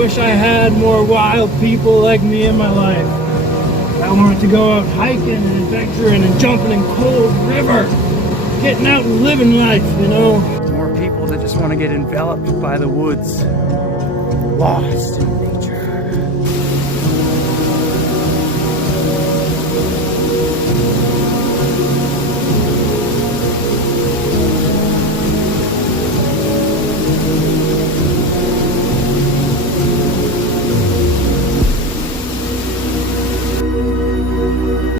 wish I had more wild people like me in my life. I wanted to go out hiking and adventuring and jumping in cold river, getting out and living life, you know. More people that just want to get enveloped by the woods, lost in nature.